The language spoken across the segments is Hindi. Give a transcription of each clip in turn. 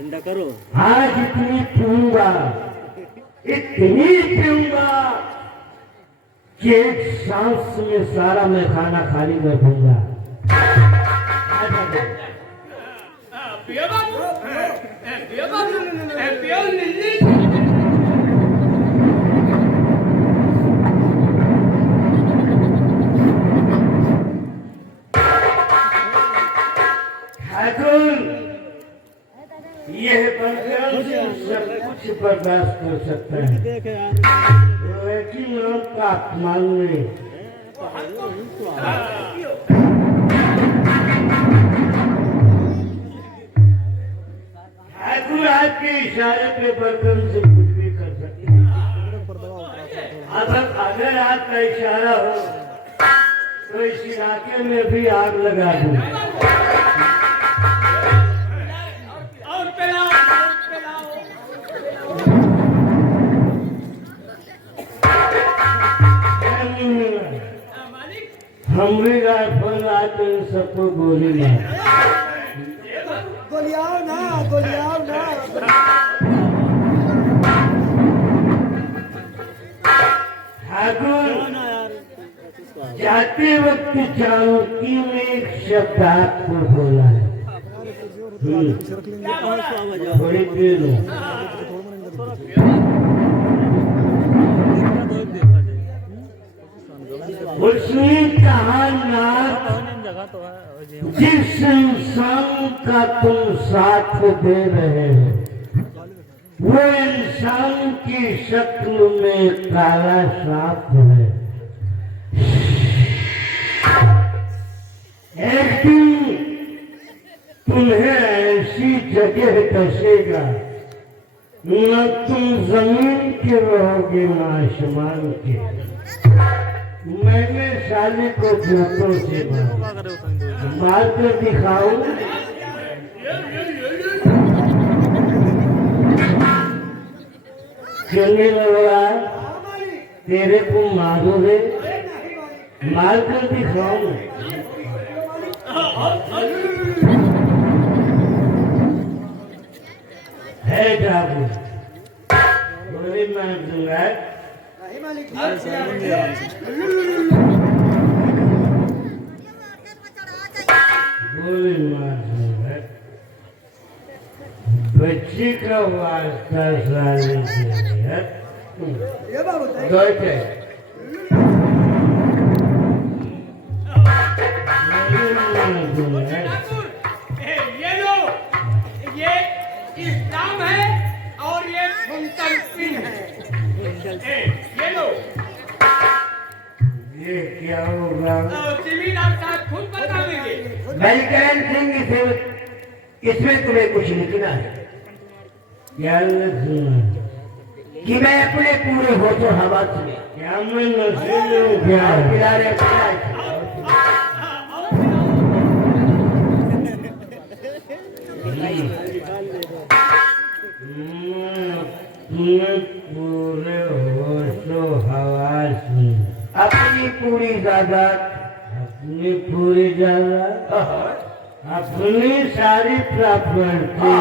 चिंता करो। आज इतनी पीऊंगा कि एक सांस में सारा मैं खाना खाली कर दूंगा। यह बर्दाश्त सब कुछ बर्दाश्त कर सकता है, लेकिन आपका अपमान नहीं। ठाकुर आपके इशारे पे बर्तन से कुछ भी कर सकते हैं। अगर आपका इशारा हो तो इस इलाके में भी आग लगा दूं। हमरी राइफल आते सबको गोली मार। गोलियाओ ना। ठाकुर जाते वक्त जानकी में एक शब्द आपको बोला है। थोड़ी देर उसने कहा ना, जिस इंसान का तुम साथ दे रहे हो वो इंसान की शक्ल में काला सांप है। एक दिन तुम्हें ऐसी जगह कसेगा न तुम जमीन के रहोगे न आसमान के। मैंने साले को जूतों से मार कर दिखाऊं। चलने लगा तेरे को मारोगे, मार कर दिखाऊं। है ठाकुर गोली मार दूंगा। गोली मार दूंगा। बच्ची का वास्ता साले बैठे ये लो, ये इस्लाम है और ये मुंतकिन है। ये लो। ये क्या होगा? जमींदार साहब खुद बताएंगे। मलिकरण सिंह से इसमें तुम्हें कुछ लिखना है। क्या लिखना? कि मैं अपने पूरे होठों हवा से क्या मैं नशे में क्या पिला रहे पूरे होशो हवास में अपनी पूरी जायदाद, अपनी पूरी जायदाद, अपनी सारी प्रॉपर्टी,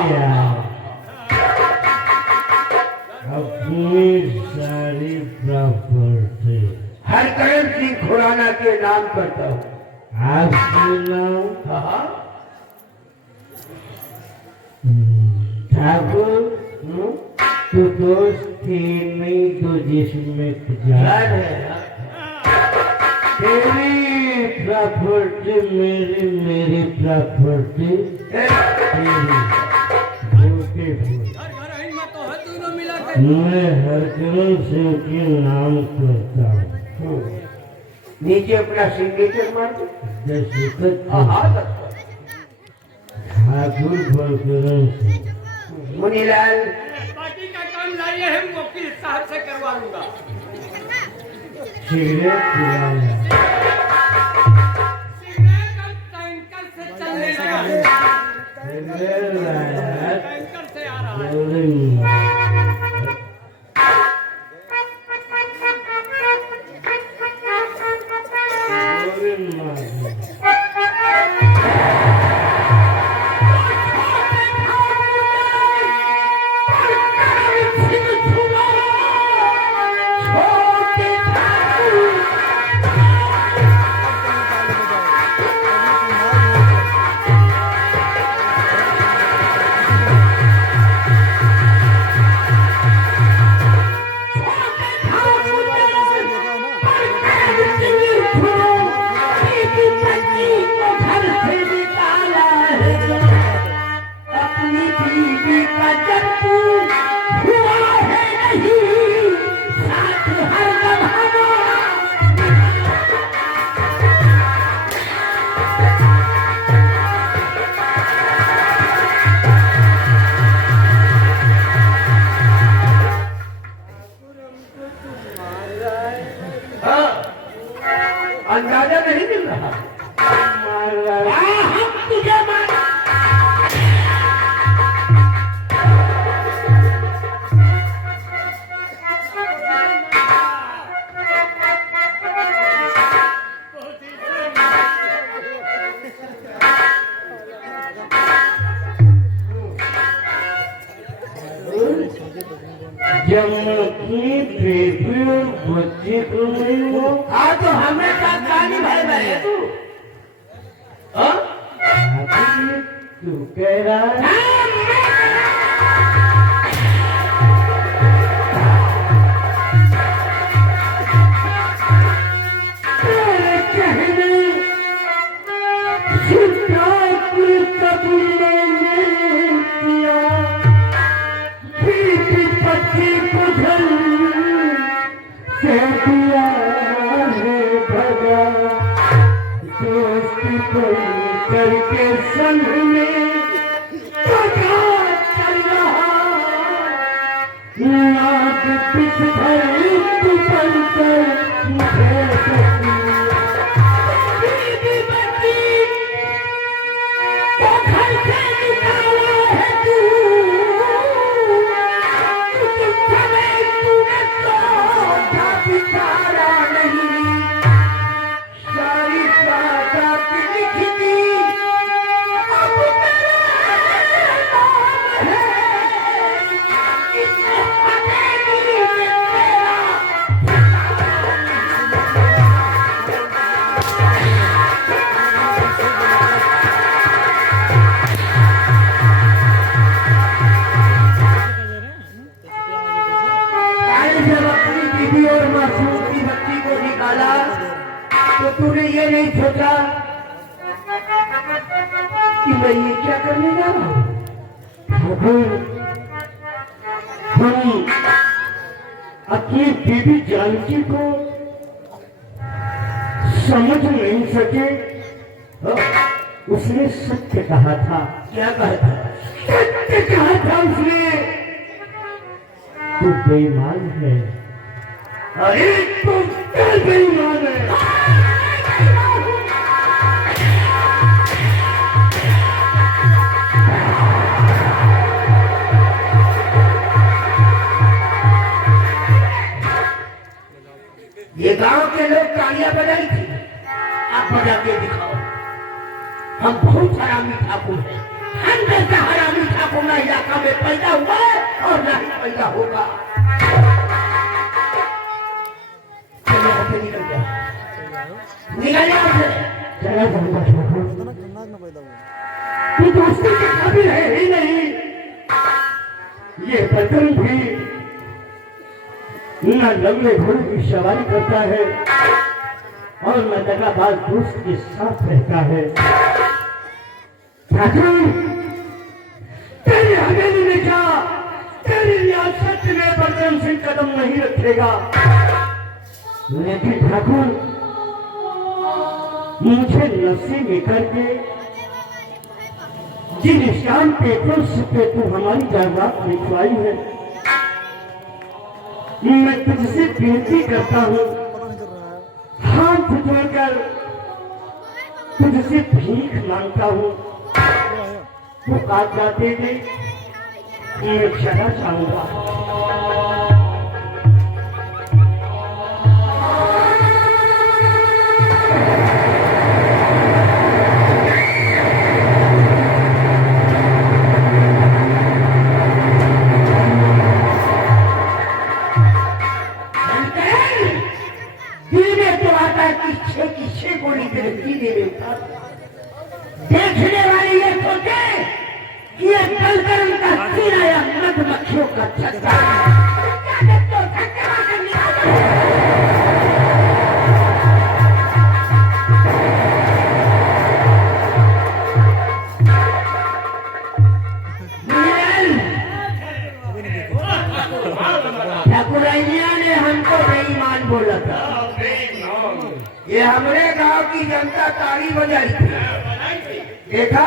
अपनी सारी प्रॉपर्टी हर करण सिंह खुराना के नाम करता हूँ। आपके नाम ठाकुर तो दोस्ती नहीं तो जिसमें जान है। तेरी प्रॉपर्टी मेरी प्रॉपर्टी मैं हरकरण सिंह के नाम करता हूँ। नीचे अपना सिग्नेचर मार दो। ठाकुर हरकरण सिंह। मुनीलाल पार्टी का काम लाइए, हम वकील साहब से करवा लूंगा। सिगरेट पिलाना, सिगरेट और टैंकर से चलने लगा। सिगरेट लाया, टैंकर से आ रहा है। गोली मार। गोली मार। जमकी बेबी और बच्चे को नहीं हो। हाँ तो हमें का कहानी भाई भाई तू हाँ? तू कह रहा है करके संग में चल रहा नाक पिछ भरी तू पंकर मुझे तो घर से निकाला है तू तूने तो बिचारा नहीं सारी बात लिख दी अब तेरे नाम है इस हवेली में तेरा जब अपनी बीवी और मासूम की बच्ची को निकाला तो तूने ये नहीं सोचा कि मैं ये क्या करने जा रहा हूँ। हम अपनी बीवी जानकी को समझ नहीं सके। उसने सत्य कहा था। क्या कहा था? सत्य कहा था उसने। तू बेईमान है। अरे तू क्या बेईमान है? ये गांव के लोग तालियां बजाई थी। आप बजा के दिखाओ। हम बहुत हरामी ठाकुर हैं। हम जैसा हरामी ठाकुर ना इलाका में पैदा हुआ है और ना ही पैदा होगा। निकल जा चला तू दोस्ती के काबिल है ही नहीं। ये बदन भी न लंबे घोड़े की सवारी करता है और न दगाबाज दोस्त के साथ रहता है। ठाकुर तेरी हवेली में जा, तेरी रियासत में बलराम सिंह कदम नहीं रखेगा। लेकिन ठाकुर मुझे नशे में करके जिन शाम पेपर्स पे तू हमारी जायदाद लिखवाई है, मैं तुझसे विनती करता हूँ, हाथ जोड़कर तुझसे भीख मांगता हूँ। तू आज्ञा दे दे, मैं चला जाऊंगा। देखने वाले ये सोचे कि ये कलकर उनका सीना या मधुमक्खियों का छक्का। ठाकुरैया ने हमको बेईमान बोला था। ये हमारे गांव की जनता ताली बजाई थी। देखा,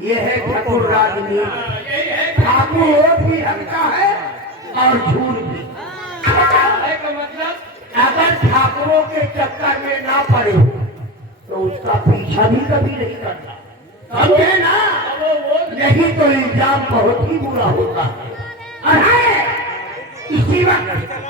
ये है ठाकुर राजनीति। ठाकुर वोट भी रखता है और झूठ भी। अगर ठाकुरों के चक्कर में ना पड़े तो उसका पीछा भी कभी नहीं करता, समझे ना? नहीं तो इल्जाम बहुत ही बुरा होता है। इसी वक्त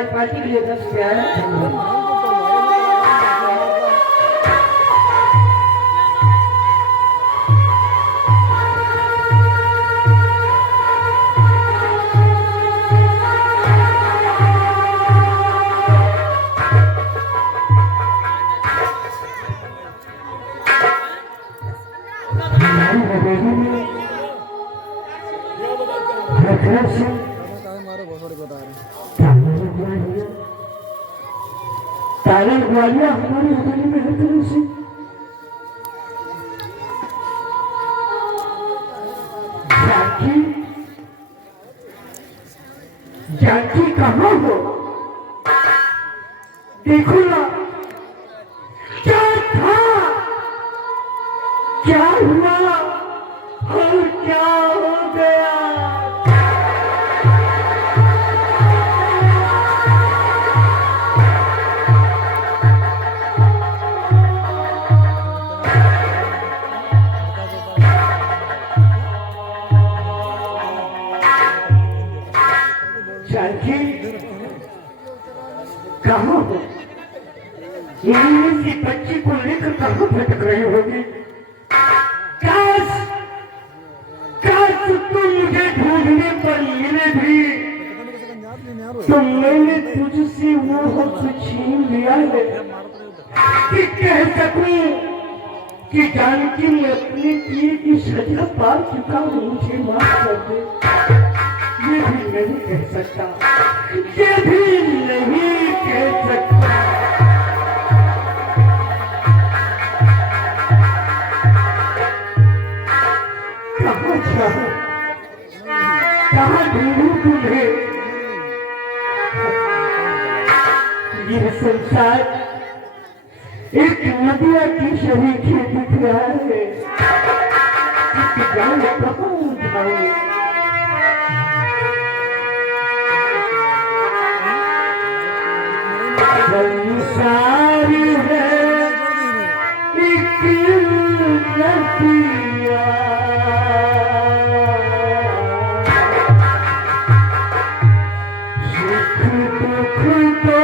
समाज पार्टी के लिए 10 रुपया है। तालन ग्वालिया हमारी हवेली में हर तरह से जानकी कहाँ हो? देखो ना क्या था, क्या हुआ और क्या हो गया। कहाँ हो? इसी बच्ची को लेकर कहाँ भटक रही होगी? काश तुम मुझे ढूंढने पर मिले भी तो मैंने तुझसे वो हक छीन लिया है कि कह सकूं कि जानकी मैं अपने किए की सजा पा चुका हूं, मुझे माफ कर दे। ये भी नहीं कह सकता, ये भी नहीं कह सकता। कहाँ जाऊं, कहाँ ढूंढूं तुम्हें? यह संसार एक नदिया की शरीके दिख रहा है, जाऊं कहाँ जाऊं? संसार है एक नदिया, सुख दुख तो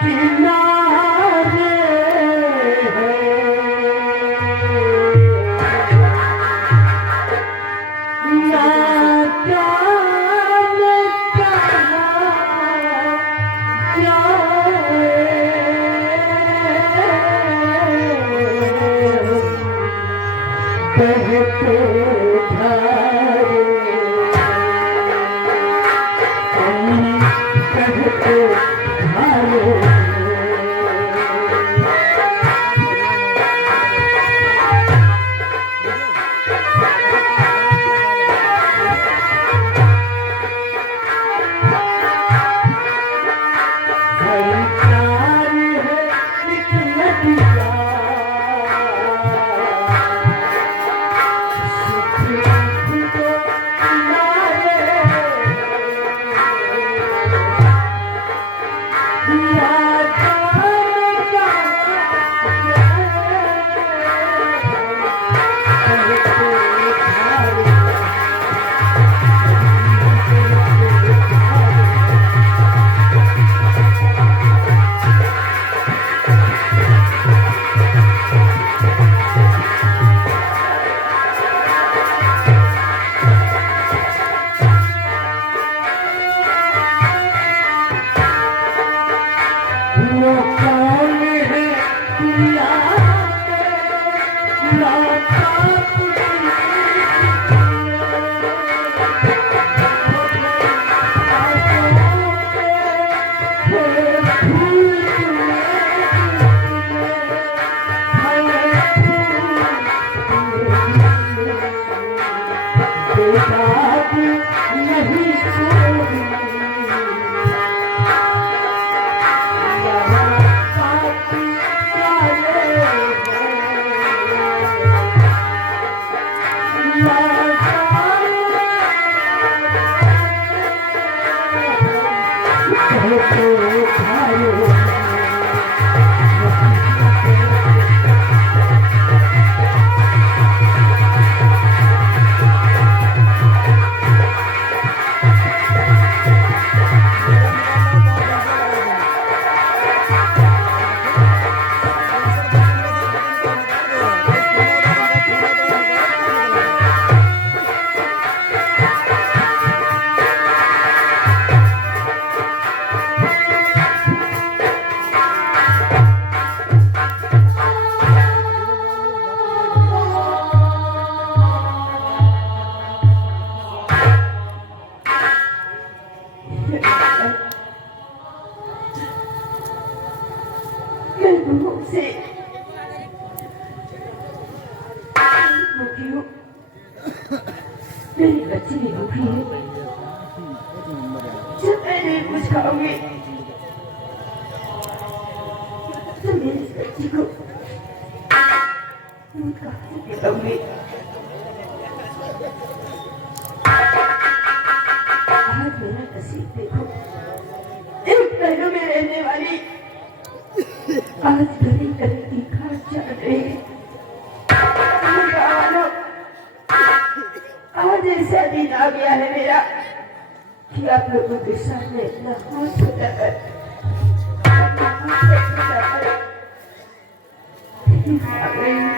किनारे है, ना जाने बहते धारे, बहते धारे। नहीं मैं भूख से भूखी हूँ, मेरी बच्ची भी भूखी है। जब मैं नहीं कुछ खाऊंगी तो मेरी बच्ची को दूध कहाँ से पिलाऊंगी? आज मेरा नसीब देखो, एक महीनों में रहने वाली आज गली गली की खाट चल रही है। आज ऐसा दिन आ गया है मेरा कि आप लोगों के सामने अपना हाथ उठाकर आ गई।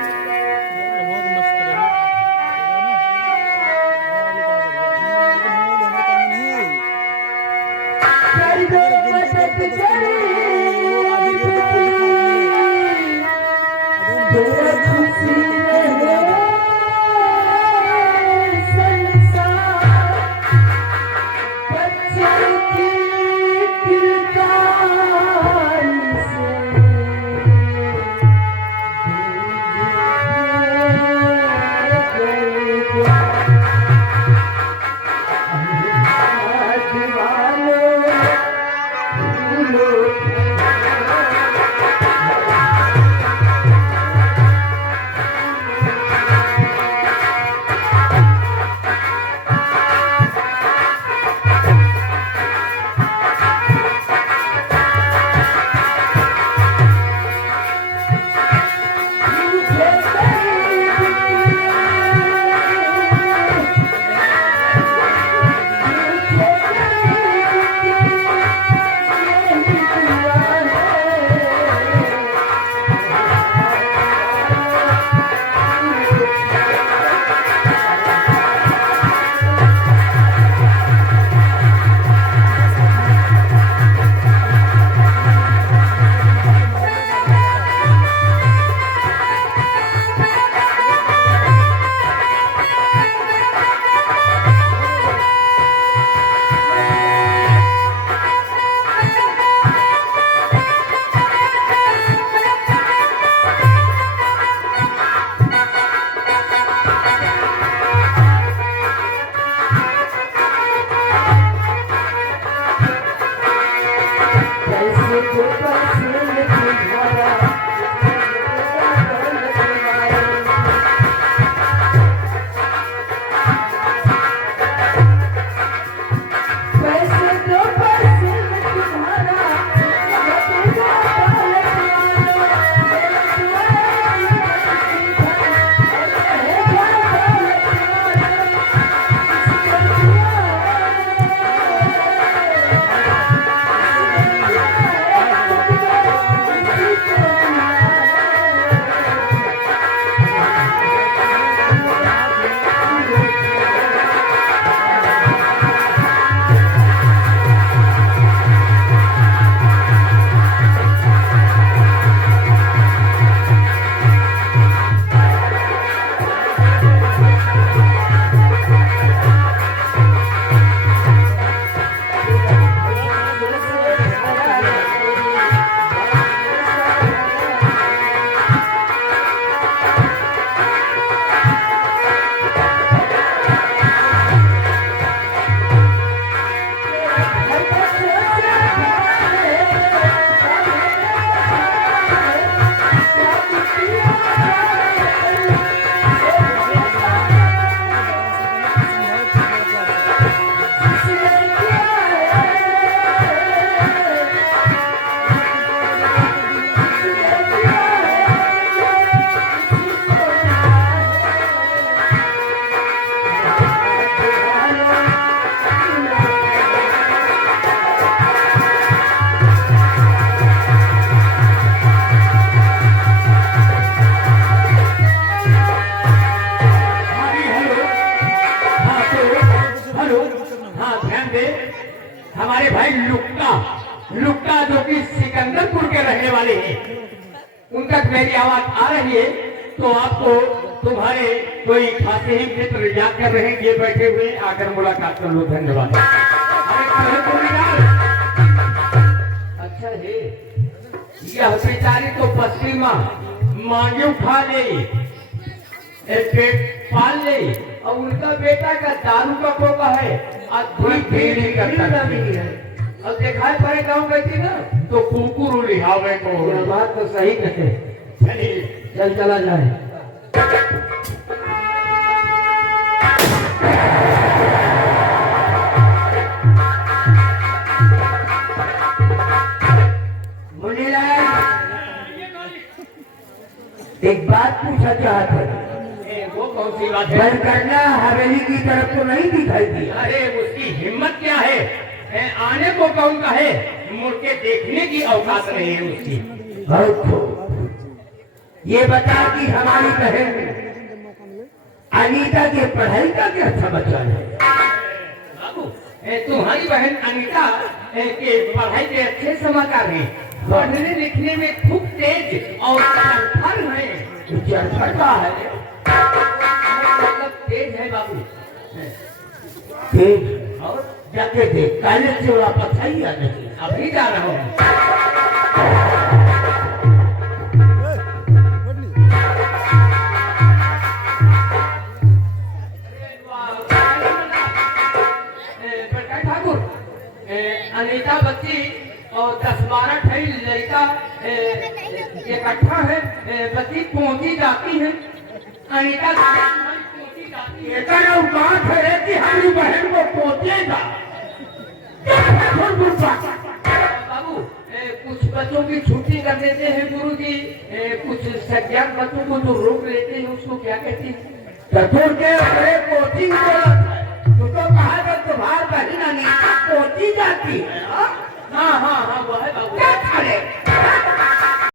हमारे भाई लुक्का लुक्का जो कि सिकंदरपुर के रहने वाले हैं, उन तक मेरी आवाज आ रही है तो आपको तुम्हारे कोई खासे ही मित्र याद कर रहे हैं, ये बैठे हुए आकर मुलाकात कर लो। धन्यवाद। अच्छा है यह बेचारी तो बस्ती में मांगे उठा ले, पेट पाल ले, और उनका बेटा का दारू का टोका है, और कोई फेर नहीं करता नहीं है। अब देखा है परे गाँव कहती ना तो कुकुर लिहावे को। यह बात तो सही कहे। चलिए चल चला जाए। मुनीलाल, ये मालिक एक बात पूछा चाहता था। वो कौन सी बात है? बनकरना हवेली की तरफ तो नहीं दिखाई दिया। अरे उसकी हिम्मत क्या है? आने को कौन कहे, मुड़ के देखने की औकात नहीं है उसकी। बहुत खूब। ये बता कि हमारी बहन अनीता के पढ़ाई का क्या समाचार है? बाबू, तुम्हारी बहन अनीता के पढ़ाई के अच्छे समाचार हैं। पढ़ने लिखने में खूब तेज और चरफर है। चरफटा है, मतलब तेज है बाबू। तेज। और जाके देख, कॉलेज से वापस आई या नहीं? अभी जा रहा हूँ। प्रकाश ठाकुर, अनीता बच्ची और 10-12 ठई लड़का इकट्ठा है। बच्ची पहुंची जाती है। अनीता पहुंची जाती है। एकर औकात है कि हमारी बहन को पहुंचेगा। बाबू, कुछ बच्चों की छुट्टी कर देते हैं गुरुजी। कुछ सज्ञान बच्चों को जो रोक लेते हैं उसको क्या कहते हैं? चतुर के बड़े कोचिंग तू तो कहा जब तुम्हारी बहन अनीता पहुंची जाती है